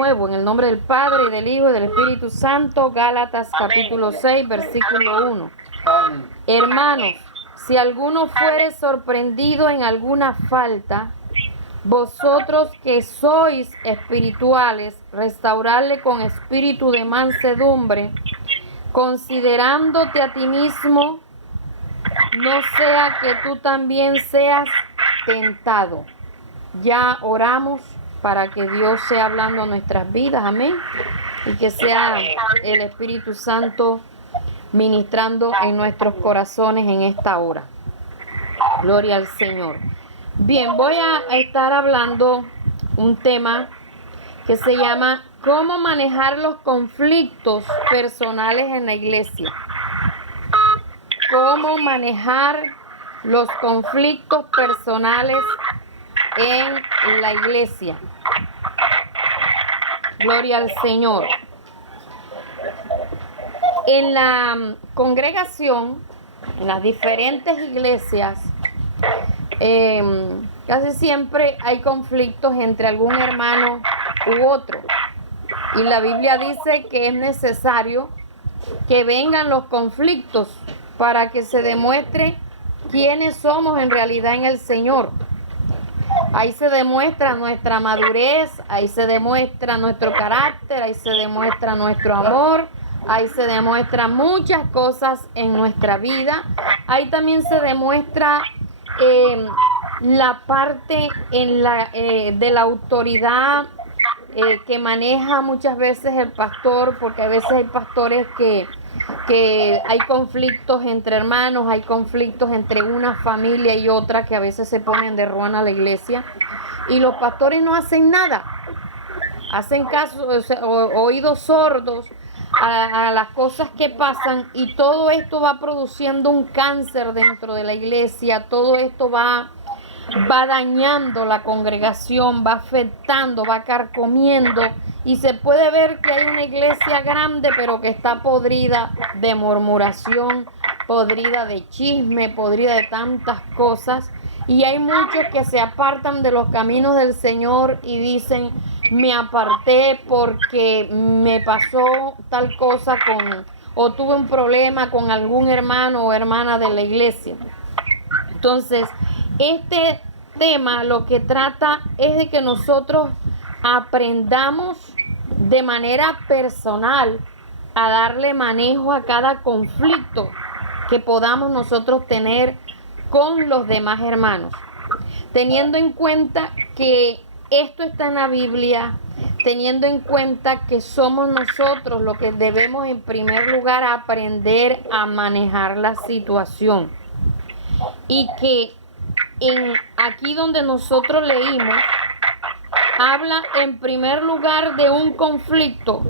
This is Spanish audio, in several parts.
nuevo, en el nombre del Padre, y del Hijo, y del Espíritu Santo. Gálatas capítulo 6, versículo 1. Hermanos, si alguno fuere sorprendido en alguna falta, vosotros que sois espirituales, restaurarle con espíritu de mansedumbre, considerándote a ti mismo, no sea que tú también seas tentado. Ya oramos para que Dios sea hablando a nuestras vidas, amén, y que sea el Espíritu Santo ministrando en nuestros corazones en esta hora. Gloria al Señor. Bien, voy a estar hablando un tema que se llama ¿cómo manejar los conflictos personales en la iglesia? ¿Cómo manejar los conflictos personales en la iglesia? Gloria al Señor. En la congregación, en las diferentes iglesias, casi siempre hay conflictos entre algún hermano u otro. Y la Biblia dice que es necesario que vengan los conflictos para que se demuestre quiénes somos en realidad en el Señor. Ahí se demuestra nuestra madurez, ahí se demuestra nuestro carácter, ahí se demuestra nuestro amor, ahí se demuestran muchas cosas en nuestra vida. Ahí también se demuestra la parte de la autoridad que maneja muchas veces el pastor, porque a veces hay pastores que hay conflictos entre hermanos, hay conflictos entre una familia y otra que a veces se ponen de ruana a la iglesia y los pastores no hacen nada, hacen caso, oídos sordos a las cosas que pasan, y todo esto va produciendo un cáncer dentro de la iglesia, todo esto va dañando la congregación, va afectando, va carcomiendo, y se puede ver que hay una iglesia grande pero que está podrida de murmuración, podrida de chisme, podrida de tantas cosas, y hay muchos que se apartan de los caminos del Señor y dicen: me aparté porque me pasó tal cosa o tuve un problema con algún hermano o hermana de la iglesia. Entonces, este tema lo que trata es de que nosotros aprendamos de manera personal a darle manejo a cada conflicto que podamos nosotros tener con los demás hermanos, teniendo en cuenta que esto está en la Biblia, teniendo en cuenta que somos nosotros los que debemos en primer lugar aprender a manejar la situación, y que aquí donde nosotros leímos habla en primer lugar de un conflicto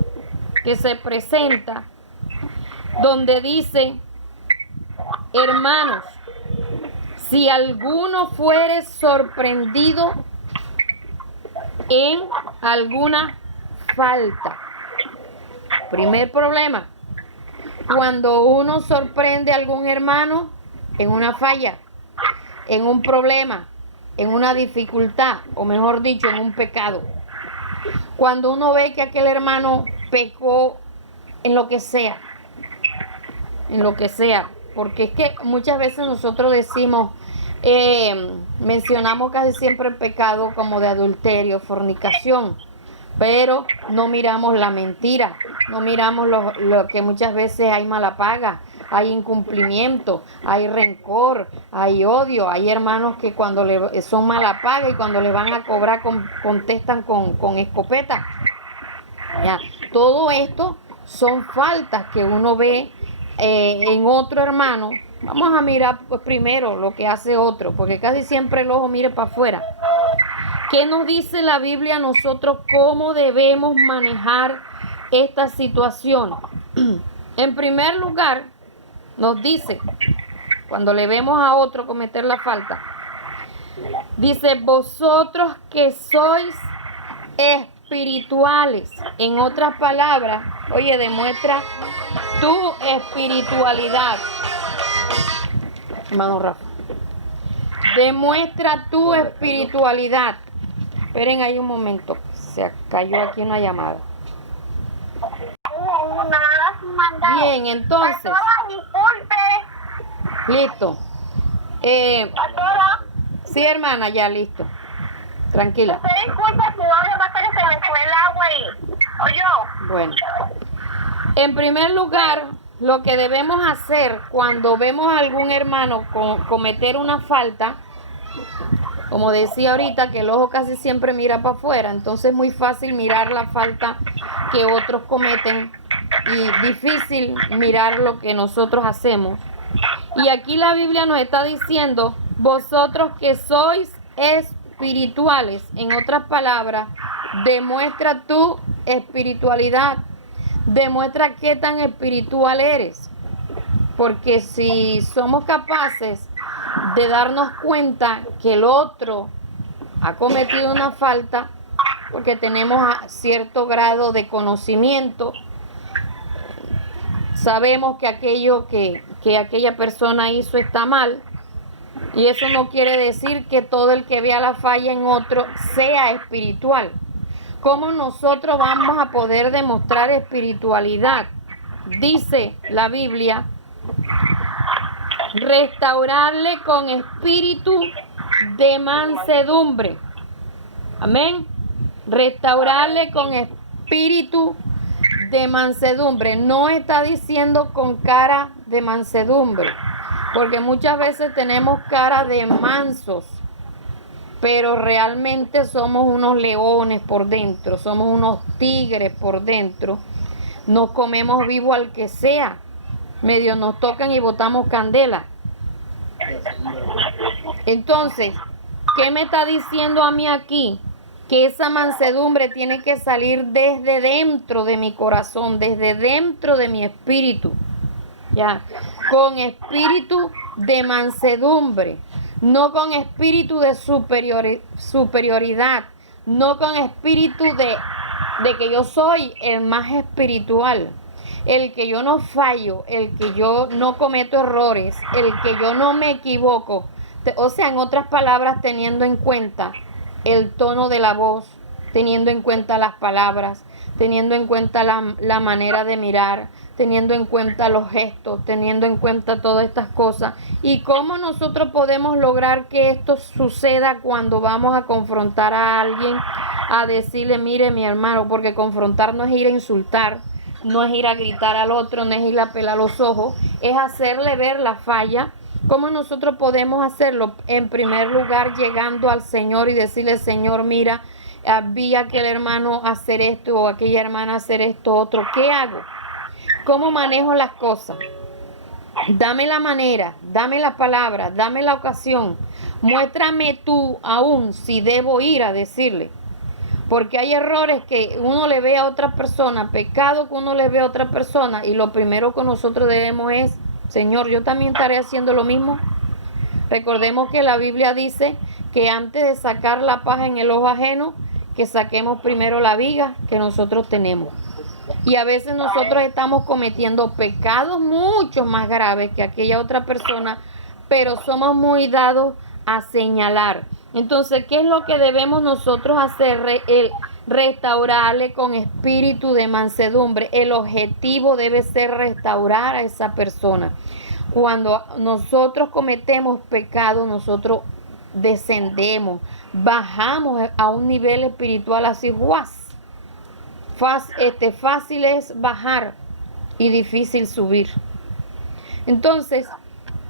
que se presenta, donde dice: hermanos, si alguno fuere sorprendido en alguna falta. Primer problema, cuando uno sorprende a algún hermano en una falla, en un problema, en una dificultad, o mejor dicho, en un pecado. Cuando uno ve que aquel hermano pecó en lo que sea, porque es que muchas veces nosotros decimos, mencionamos casi siempre el pecado como de adulterio, fornicación, pero no miramos la mentira, no miramos lo que muchas veces hay mala paga, hay incumplimiento, hay rencor, hay odio, hay hermanos que cuando son mala paga y cuando les van a cobrar contestan con escopeta. Ya, todo esto son faltas que uno ve en otro hermano. Vamos a mirar pues primero lo que hace otro, porque casi siempre el ojo mire para afuera. ¿Qué nos dice la Biblia a nosotros cómo debemos manejar esta situación? En primer lugar, nos dice, cuando le vemos a otro cometer la falta, dice: vosotros que sois espirituales. En otras palabras, oye, demuestra tu espiritualidad. Hermano Rafa, demuestra tu espiritualidad. Esperen ahí un momento, Se cayó aquí una llamada. Mandado. Bien, entonces. Pastora, disculpe. Listo. Pastora, Sí, hermana, ya listo. Tranquila. usted disculpe si no le pasa que se me fue el agua y... ¿Oyó? Bueno. En primer lugar, lo que debemos hacer cuando vemos a algún hermano cometer una falta, como decía ahorita, que el ojo casi siempre mira para afuera, entonces es muy fácil mirar la falta que otros cometen y difícil mirar lo que nosotros hacemos. Y aquí la Biblia nos está diciendo, vosotros que sois espirituales, en otras palabras, demuestra tu espiritualidad, demuestra qué tan espiritual eres, porque si somos capaces de darnos cuenta que el otro ha cometido una falta, porque tenemos cierto grado de conocimiento, sabemos que aquello que aquella persona hizo está mal, y eso no quiere decir que todo el que vea la falla en otro sea espiritual. ¿Cómo nosotros vamos a poder demostrar espiritualidad? Dice la Biblia, restaurarle con espíritu de mansedumbre. Amén. Restaurarle con espíritu de mansedumbre. No está diciendo con cara de mansedumbre, porque muchas veces tenemos cara de mansos, pero realmente somos unos leones por dentro, somos unos tigres por dentro. Nos comemos vivo al que sea, medio nos tocan y botamos candela. Entonces, ¿qué me está diciendo a mí aquí? Que esa mansedumbre tiene que salir desde dentro de mi corazón, desde dentro de mi espíritu. Ya, con espíritu de mansedumbre, no con espíritu de superioridad, no con espíritu de que yo soy el más espiritual, el que yo no fallo, el que yo no cometo errores, el que yo no me equivoco. O sea, en otras palabras, teniendo en cuenta el tono de la voz, teniendo en cuenta las palabras, teniendo en cuenta la manera de mirar, teniendo en cuenta los gestos, teniendo en cuenta todas estas cosas. ¿Y cómo nosotros podemos lograr que esto suceda cuando vamos a confrontar a alguien, a decirle, mire mi hermano? Porque confrontar no es ir a insultar, no es ir a gritar al otro, no es ir a pelar los ojos, es hacerle ver la falla. ¿Cómo nosotros podemos hacerlo? En primer lugar, llegando al Señor y decirle, Señor, mira, vi a aquel hermano hacer esto o aquella hermana hacer esto otro. ¿Qué hago? ¿Cómo manejo las cosas? Dame la manera, dame la palabra, dame la ocasión. Muéstrame tú aún si debo ir a decirle. Porque hay errores que uno le ve a otra persona, pecado que uno le ve a otra persona, y lo primero que nosotros debemos es, Señor, yo también estaré haciendo lo mismo. Recordemos que la Biblia dice que antes de sacar la paja en el ojo ajeno, que saquemos primero la viga que nosotros tenemos. Y a veces nosotros estamos cometiendo pecados mucho más graves que aquella otra persona, pero somos muy dados a señalar. Entonces, ¿qué es lo que debemos nosotros hacer? Restaurarle con espíritu de mansedumbre. El objetivo debe ser restaurar a esa persona. Cuando nosotros cometemos pecado, nosotros descendemos, bajamos a un nivel espiritual así, ¡guas! Fácil es bajar y difícil subir. Entonces,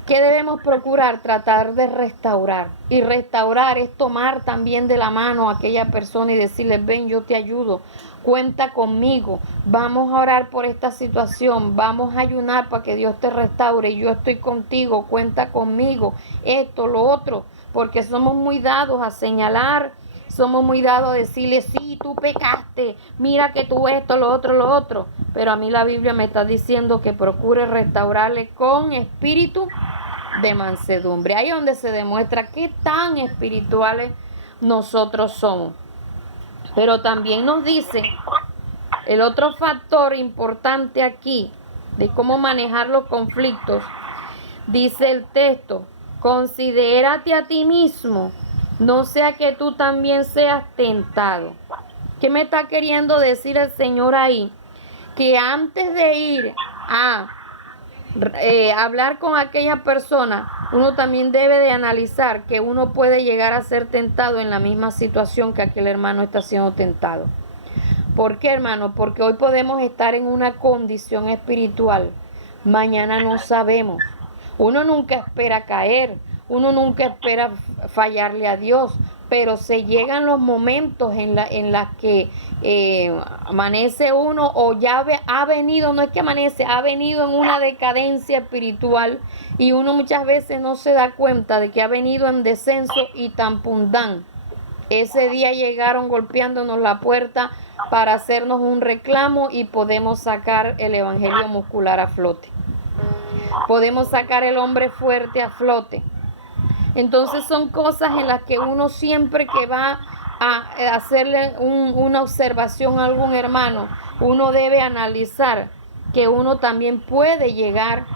¿qué debemos procurar? Tratar de restaurar. Y restaurar es tomar también de la mano a aquella persona y decirle, ven, yo te ayudo, cuenta conmigo, vamos a orar por esta situación, vamos a ayunar para que Dios te restaure, yo estoy contigo, cuenta conmigo, esto, lo otro, porque somos muy dados a señalar. Somos muy dados a decirle, sí, tú pecaste, mira que tú esto, lo otro. Pero a mí la Biblia me está diciendo que procure restaurarle con espíritu de mansedumbre. Ahí es donde se demuestra qué tan espirituales nosotros somos. Pero también nos dice el otro factor importante aquí de cómo manejar los conflictos. Dice el texto, considérate a ti mismo, no sea que tú también seas tentado. ¿Qué me está queriendo decir el Señor ahí? Que antes de ir a hablar con aquella persona, uno también debe de analizar que uno puede llegar a ser tentado en la misma situación que aquel hermano está siendo tentado. ¿Por qué, hermano? Porque hoy podemos estar en una condición espiritual, mañana no sabemos. Uno nunca espera caer, uno nunca espera fallarle a Dios, pero se llegan los momentos en las que amanece uno o ya ha venido, no es que amanece, ha venido en una decadencia espiritual y uno muchas veces no se da cuenta de que ha venido en descenso y tan pundán. Ese día llegaron golpeándonos la puerta para hacernos un reclamo y podemos sacar el evangelio muscular a flote. Podemos sacar el hombre fuerte a flote. Entonces son cosas en las que uno siempre que va a hacerle una observación a algún hermano, uno debe analizar que uno también puede llegar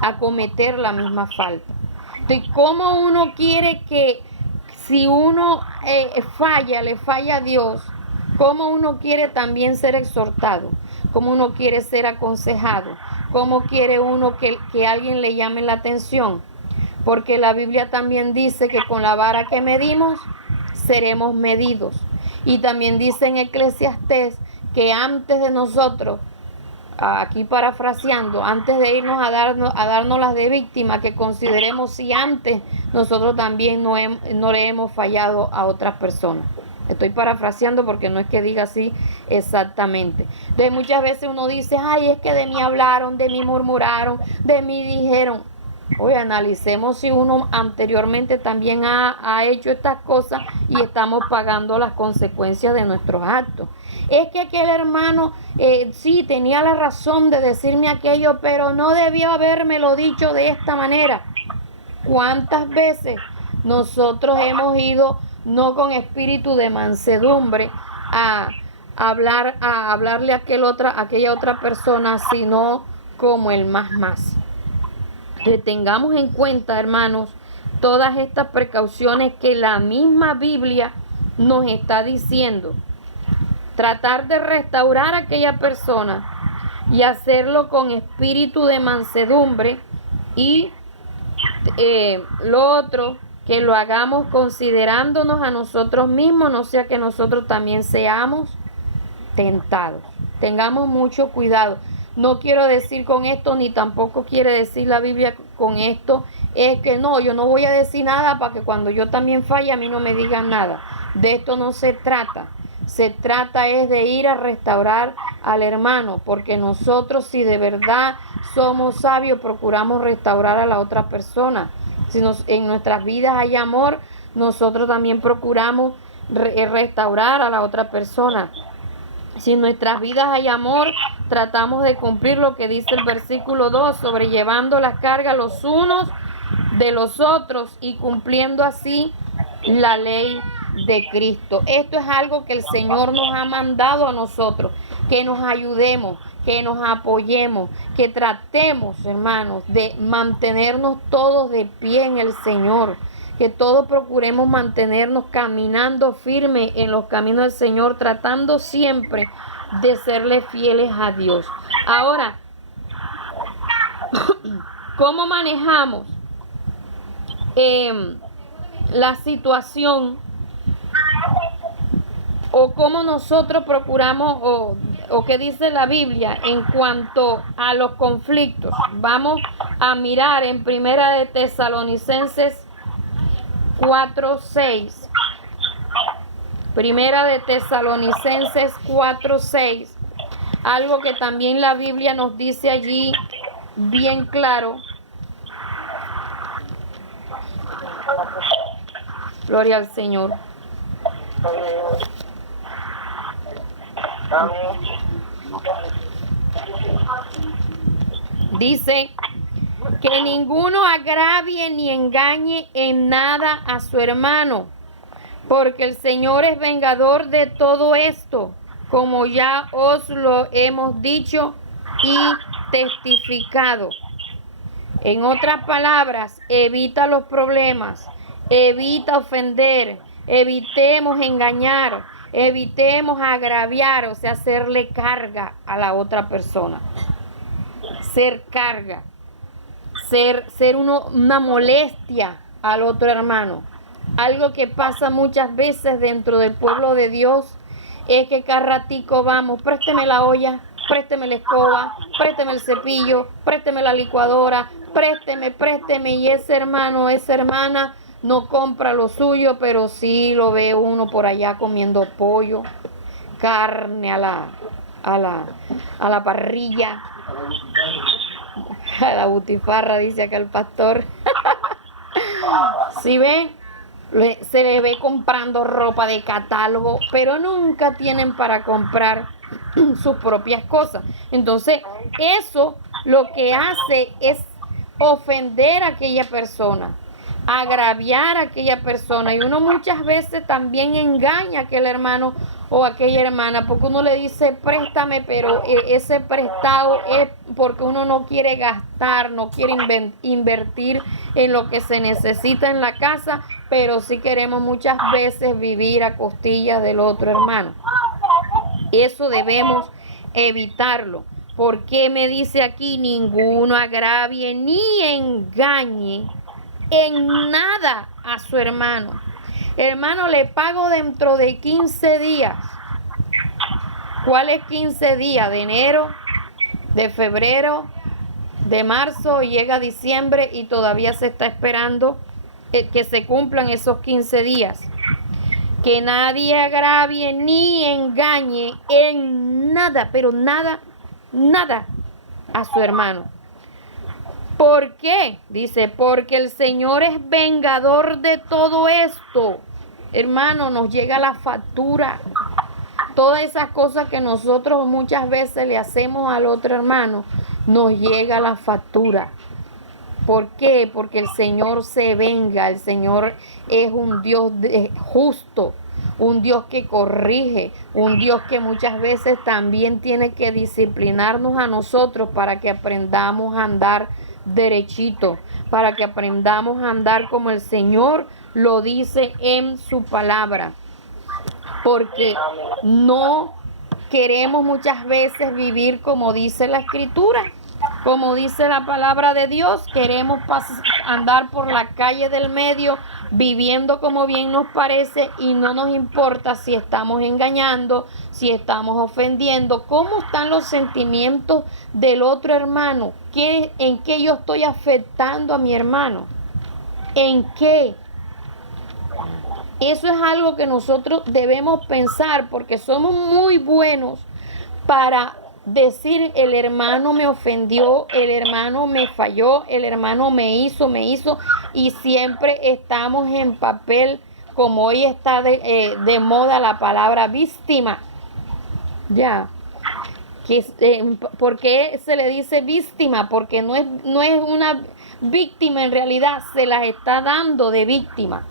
a cometer la misma falta. Entonces, ¿cómo uno quiere que si uno le falla a Dios, cómo uno quiere también ser exhortado? ¿Cómo uno quiere ser aconsejado? ¿Cómo quiere uno que alguien le llame la atención? Porque la Biblia también dice que con la vara que medimos, seremos medidos. Y también dice en Eclesiastés que antes de nosotros, aquí parafraseando, antes de irnos a darnos las de víctima, que consideremos si antes nosotros también no le hemos fallado a otras personas. Estoy parafraseando porque no es que diga así exactamente. Entonces muchas veces uno dice, ay, es que de mí hablaron, de mí murmuraron, de mí dijeron. Oye, analicemos si uno anteriormente también ha hecho estas cosas y estamos pagando las consecuencias de nuestros actos. Es que aquel hermano sí tenía la razón de decirme aquello, pero no debió habérmelo dicho de esta manera. ¿Cuántas veces nosotros hemos ido no con espíritu de mansedumbre a hablarle a aquella otra persona, sino como el más? Que tengamos en cuenta, hermanos, todas estas precauciones que la misma Biblia nos está diciendo. Tratar de restaurar a aquella persona y hacerlo con espíritu de mansedumbre y lo otro, que lo hagamos considerándonos a nosotros mismos, no sea que nosotros también seamos tentados. Tengamos mucho cuidado. No quiero decir con esto, ni tampoco quiere decir la Biblia con esto, es que no, yo no voy a decir nada para que cuando yo también falle a mí no me digan nada. De esto no se trata. Se trata es de ir a restaurar al hermano, porque nosotros si de verdad somos sabios procuramos restaurar a la otra persona. Si en nuestras vidas hay amor, nosotros también procuramos restaurar a la otra persona. Si en nuestras vidas hay amor, tratamos de cumplir lo que dice el versículo 2, sobrellevando las cargas los unos de los otros y cumpliendo así la ley de Cristo. Esto es algo que el Señor nos ha mandado a nosotros, que nos ayudemos, que nos apoyemos, que tratemos, hermanos, de mantenernos todos de pie en el Señor. Que todos procuremos mantenernos caminando firme en los caminos del Señor, tratando siempre de serle fieles a Dios. Ahora, ¿cómo manejamos la situación? O cómo nosotros procuramos, o qué dice la Biblia en cuanto a los conflictos. Vamos a mirar en Primera de Tesalonicenses 4:6. Primera de Tesalonicenses 4:6. Algo que también la Biblia nos dice allí bien claro. Gloria al Señor. Dice que ninguno agravie ni engañe en nada a su hermano, porque el Señor es vengador de todo esto, como ya os lo hemos dicho y testificado. En otras palabras, evita los problemas, evita ofender, evitemos engañar, Evitemos agraviar, o sea, hacerle carga a la otra persona. Ser carga. Ser una molestia al otro hermano. Algo que pasa muchas veces dentro del pueblo de Dios es que cada ratico vamos, présteme la olla, présteme la escoba, présteme el cepillo, présteme la licuadora, présteme, y ese hermano, esa hermana no compra lo suyo, pero sí lo ve uno por allá comiendo pollo, carne a la parrilla, a la butifarra, dice acá el pastor. ¿Sí ven? Se le ve comprando ropa de catálogo, pero nunca tienen para comprar sus propias cosas. Entonces, eso lo que hace es ofender a aquella persona, agraviar a aquella persona, y uno muchas veces también engaña a aquel hermano o a aquella hermana, porque uno le dice préstame, pero ese prestado es porque uno no quiere gastar, no quiere invertir en lo que se necesita en la casa, pero sí queremos muchas veces vivir a costillas del otro hermano. Eso debemos evitarlo. Porque me dice aquí, ninguno agravie ni engañe en nada a su hermano. Hermano, le pago dentro de 15 días. ¿Cuáles 15 días? De enero, de febrero, de marzo, y llega diciembre y todavía se está esperando que se cumplan esos 15 días. Que nadie agravie ni engañe en nada, pero nada a su hermano. ¿Por qué? Dice, porque el Señor es vengador de todo esto. Hermano, nos llega la factura. Todas esas cosas que nosotros muchas veces le hacemos al otro hermano, nos llega la factura. ¿Por qué? Porque el Señor se venga. El Señor es un Dios justo, un Dios que corrige, un Dios que muchas veces también tiene que disciplinarnos a nosotros para que aprendamos a andar derechito, para que aprendamos a andar como el Señor lo dice en su palabra. Porque no queremos muchas veces vivir como dice la Escritura. Como dice la palabra de Dios, queremos andar por la calle del medio viviendo como bien nos parece, y no nos importa si estamos engañando, si estamos ofendiendo. ¿Cómo están los sentimientos del otro hermano? ¿En qué yo estoy afectando a mi hermano? ¿En qué? Eso es algo que nosotros debemos pensar, porque somos muy buenos para decir el hermano me ofendió, el hermano me falló, el hermano me hizo, y siempre estamos en papel, como hoy está de moda la palabra víctima. Ya. ¿Por qué se le dice víctima? Porque no es una víctima, en realidad se las está dando de víctima.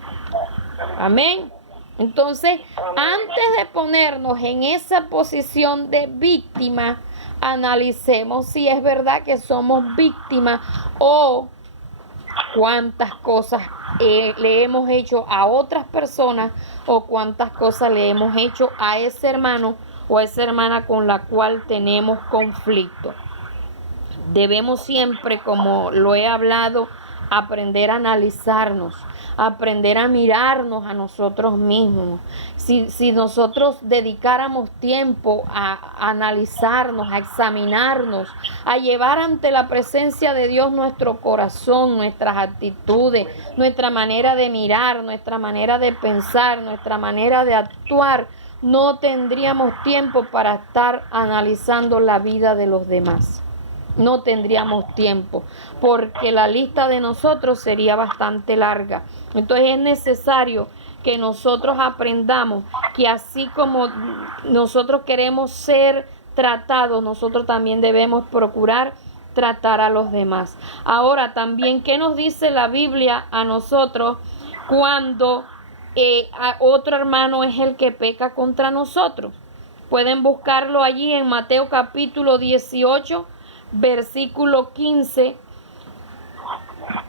Amén. Entonces, antes de ponernos en esa posición de víctima, analicemos si es verdad que somos víctimas o cuántas cosas le hemos hecho a otras personas, o cuántas cosas le hemos hecho a ese hermano o a esa hermana con la cual tenemos conflicto. Debemos siempre, como lo he hablado, aprender a analizarnos, aprender a mirarnos a nosotros mismos. Si nosotros dedicáramos tiempo a analizarnos, a examinarnos, a llevar ante la presencia de Dios nuestro corazón, nuestras actitudes, nuestra manera de mirar, nuestra manera de pensar, nuestra manera de actuar, no tendríamos tiempo para estar analizando la vida de los demás. No tendríamos tiempo, porque la lista de nosotros sería bastante larga. Entonces es necesario que nosotros aprendamos que así como nosotros queremos ser tratados, nosotros también debemos procurar tratar a los demás. Ahora también, ¿qué nos dice la Biblia a nosotros cuando a otro hermano es el que peca contra nosotros? Pueden buscarlo allí en Mateo capítulo 18, versículo 15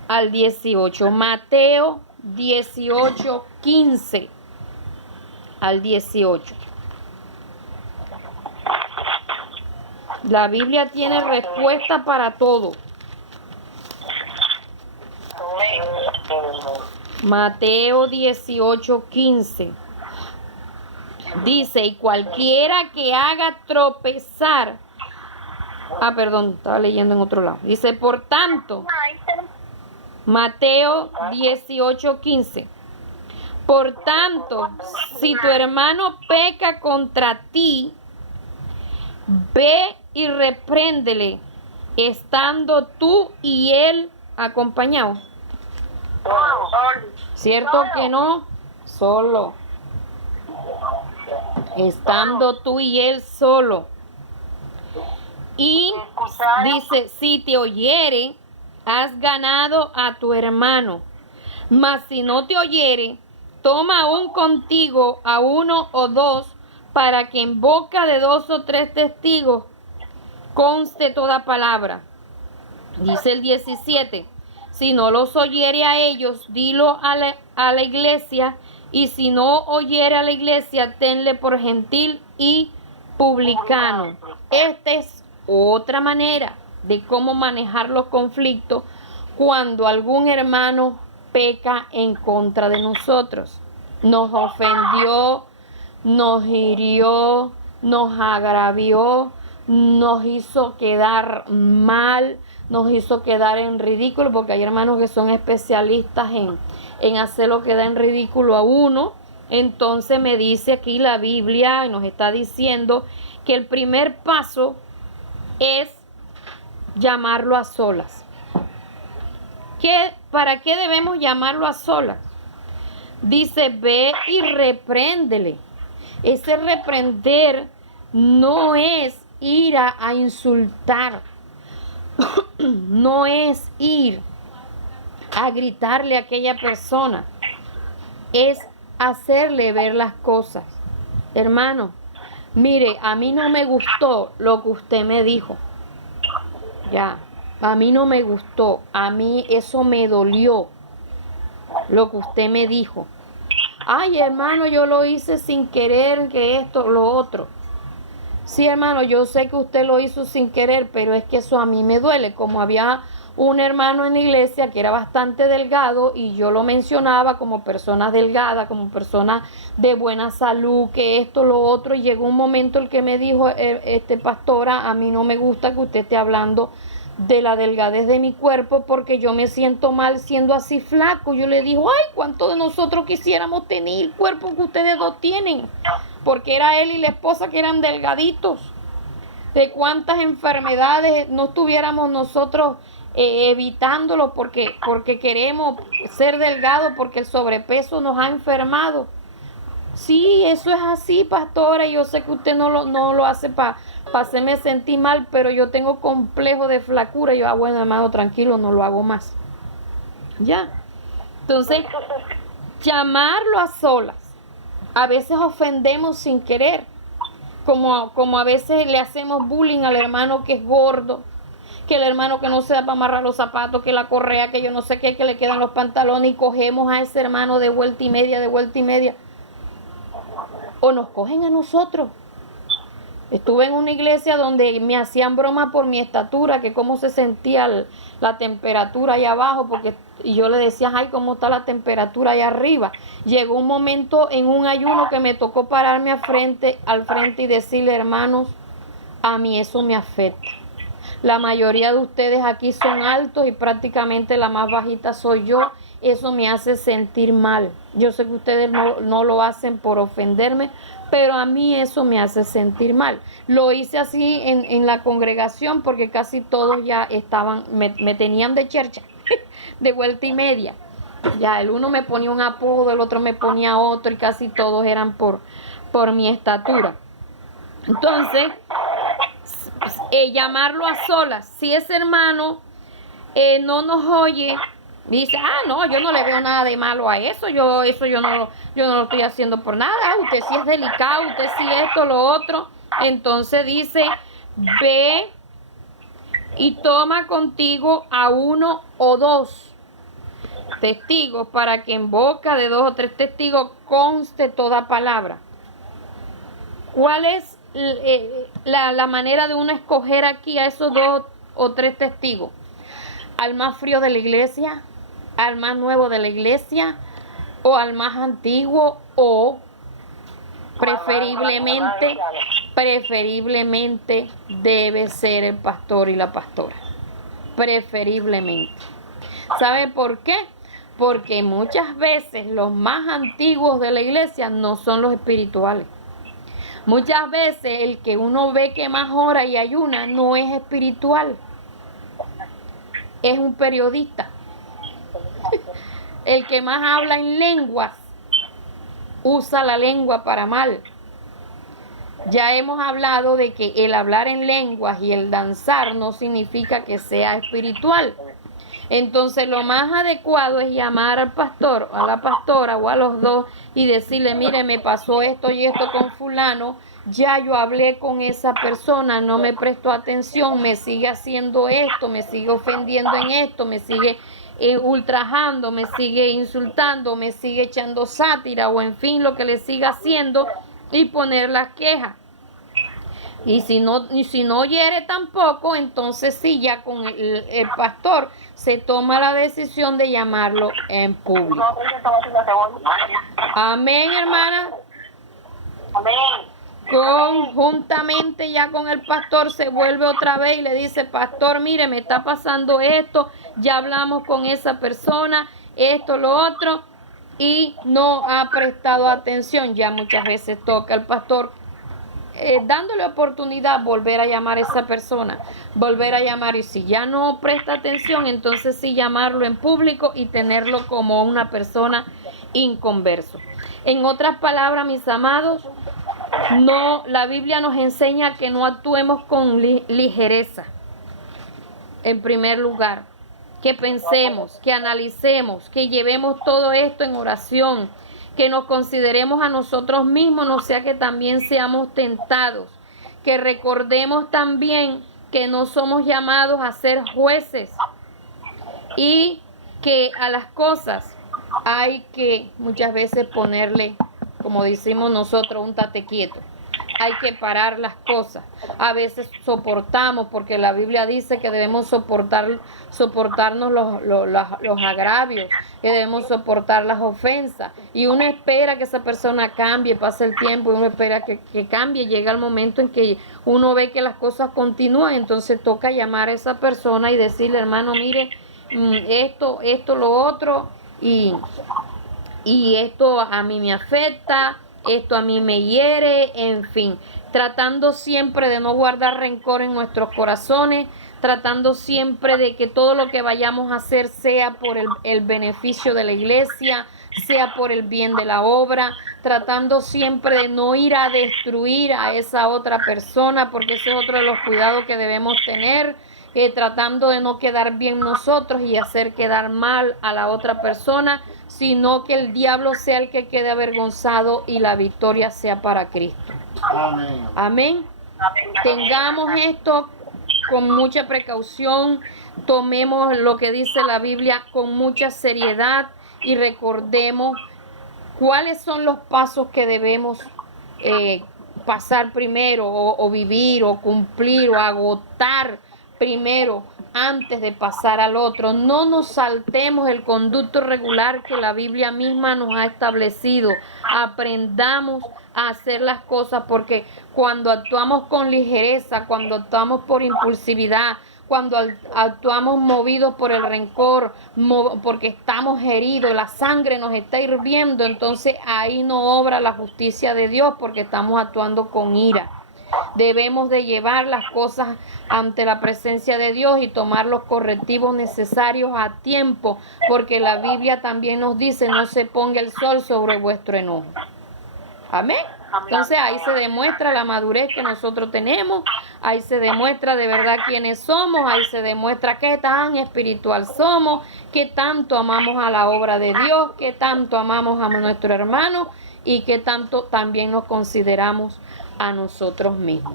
al 18. Mateo 18, 15 al 18. La Biblia tiene respuesta para todo. Mateo 18:15. Dice, y cualquiera que haga tropezar. Perdón, estaba leyendo en otro lado. Dice, por tanto, Mateo 18:15. Por tanto, si tu hermano peca contra ti, ve y repréndele, estando tú y él acompañados. ¿Cierto que no? Solo. Estando tú y él solo. Y dice, si te oyere, has ganado a tu hermano. Mas si no te oyere, toma aún contigo a uno o dos, para que en boca de 2 o 3 testigos conste toda palabra. Dice el 17, si no los oyere a ellos, dilo a la iglesia, y si no oyere a la iglesia, tenle por gentil y publicano. Esta es otra manera de cómo manejar los conflictos cuando algún hermano peca en contra de nosotros. Nos ofendió, nos hirió, nos agravió, nos hizo quedar mal, nos hizo quedar en ridículo, porque hay hermanos que son especialistas en hacerlo quedar en ridículo a uno. Entonces me dice aquí la Biblia, y nos está diciendo que el primer paso es llamarlo a solas. ¿Para qué debemos llamarlo a solas? Dice, ve y repréndele. Ese reprender no es ir a insultar, no es ir a gritarle a aquella persona, es hacerle ver las cosas. Hermano, mire, a mí no me gustó lo que usted me dijo. Ya, a mí no me gustó, a mí eso me dolió, lo que usted me dijo. Ay, hermano, yo lo hice sin querer, que esto, lo otro. Sí, hermano, yo sé que usted lo hizo sin querer, pero es que eso a mí me duele. Como había un hermano en la iglesia que era bastante delgado y yo lo mencionaba como persona delgada, como persona de buena salud, que esto, lo otro, y llegó un momento el que me dijo, pastora, a mí no me gusta que usted esté hablando de la delgadez de mi cuerpo porque yo me siento mal siendo así flaco. Yo le dije, ay, ¿cuántos de nosotros quisiéramos tener el cuerpo que ustedes dos tienen? Porque era él y la esposa que eran delgaditos. De cuántas enfermedades no estuviéramos nosotros evitándolo porque queremos ser delgados, porque el sobrepeso nos ha enfermado. Sí, eso es así, pastora, y yo sé que usted no lo hace para hacerme sentir mal, pero yo tengo complejo de flacura. Y yo, bueno, hermano, tranquilo, no lo hago más. Ya. Entonces, llamarlo a solas. A veces ofendemos sin querer, como a veces le hacemos bullying al hermano que es gordo, que el hermano que no se da para amarrar los zapatos, que la correa, que yo no sé qué, que le quedan los pantalones, y cogemos a ese hermano de vuelta y media. O nos cogen a nosotros. Estuve en una iglesia donde me hacían broma por mi estatura, que cómo se sentía la temperatura allá abajo, y yo le decía, ay, ¿cómo está la temperatura allá arriba? Llegó un momento en un ayuno que me tocó pararme al frente y decirle, hermanos, a mí eso me afecta. La mayoría de ustedes aquí son altos y prácticamente la más bajita soy yo. Eso me hace sentir mal. Yo sé que ustedes no lo hacen por ofenderme, pero a mí eso me hace sentir mal. Lo hice así en la congregación porque casi todos ya estaban, me tenían de chercha, de vuelta y media. Ya el uno me ponía un apodo, el otro me ponía otro, y casi todos eran por mi estatura. Entonces, llamarlo a solas. Si ese hermano no nos oye, dice, no, yo no le veo nada de malo a eso, yo no lo estoy haciendo por nada, usted sí es delicado, usted sí esto, lo otro. Entonces dice, ve y toma contigo a uno o dos testigos, para que en boca de 2 o 3 testigos conste toda palabra. ¿Cuál es la manera de uno escoger aquí a esos 2 o 3 testigos? ¿Al más frío de la iglesia? ¿Al más nuevo de la iglesia? ¿O al más antiguo? ¿O preferiblemente debe ser el pastor y la pastora? Preferiblemente. ¿Sabe por qué? Porque muchas veces los más antiguos de la iglesia no son los espirituales. Muchas veces el que uno ve que más ora y ayuna no es espiritual, es un periodista. El que más habla en lenguas usa la lengua para mal. Ya hemos hablado de que el hablar en lenguas y el danzar no significa que sea espiritual. Entonces lo más adecuado es llamar al pastor, a la pastora o a los 2 y decirle, mire, me pasó esto y esto con fulano, ya yo hablé con esa persona, no me prestó atención, me sigue haciendo esto, me sigue ofendiendo en esto, me sigue ultrajando, me sigue insultando, me sigue echando sátira o en fin lo que le siga haciendo, y poner las quejas. Y si no hiere tampoco, entonces sí, ya con el pastor se toma la decisión de llamarlo en público. Amén, hermana. Amén. Conjuntamente ya con el pastor se vuelve otra vez y le dice, pastor, mire, me está pasando esto, ya hablamos con esa persona, esto, lo otro, y no ha prestado atención. Ya muchas veces toca al pastor dándole oportunidad volver a llamar a esa persona, volver a llamar, y si ya no presta atención, entonces sí llamarlo en público y tenerlo como una persona inconverso. En otras palabras, mis amados, no, la Biblia nos enseña que no actuemos con ligereza. En primer lugar, que pensemos, que analicemos, que llevemos todo esto en oración, que nos consideremos a nosotros mismos, no sea que también seamos tentados, que recordemos también que no somos llamados a ser jueces y que a las cosas hay que muchas veces ponerle, como decimos nosotros, un tate quieto. Hay que parar las cosas. A veces soportamos, porque la Biblia dice que debemos soportarnos los agravios, que debemos soportar las ofensas. Y uno espera que esa persona cambie, pase el tiempo, y uno espera que cambie. Llega el momento en que uno ve que las cosas continúan, entonces toca llamar a esa persona y decirle, hermano, mire, esto, lo otro, y esto a mí me afecta, esto a mí me hiere, en fin, tratando siempre de no guardar rencor en nuestros corazones, tratando siempre de que todo lo que vayamos a hacer sea por el beneficio de la iglesia, sea por el bien de la obra, tratando siempre de no ir a destruir a esa otra persona, porque ese es otro de los cuidados que debemos tener, tratando de no quedar bien nosotros y hacer quedar mal a la otra persona, sino que el diablo sea el que quede avergonzado y la victoria sea para Cristo. Amén. Amén. Tengamos esto con mucha precaución, tomemos lo que dice la Biblia con mucha seriedad y recordemos cuáles son los pasos que debemos pasar primero o vivir o cumplir o agotar primero antes de pasar al otro. No nos saltemos el conducto regular que la Biblia misma nos ha establecido. Aprendamos a hacer las cosas, porque cuando actuamos con ligereza, cuando actuamos por impulsividad, cuando actuamos movidos por el rencor, porque estamos heridos, la sangre nos está hirviendo, entonces ahí no obra la justicia de Dios, porque estamos actuando con ira. Debemos de llevar las cosas ante la presencia de Dios y tomar los correctivos necesarios a tiempo, porque la Biblia también nos dice, no se ponga el sol sobre vuestro enojo. Amén. Entonces ahí se demuestra la madurez que nosotros tenemos, ahí se demuestra de verdad quiénes somos, ahí se demuestra qué tan espiritual somos, qué tanto amamos a la obra de Dios, qué tanto amamos a nuestro hermano y qué tanto también nos consideramos a nosotros mismos.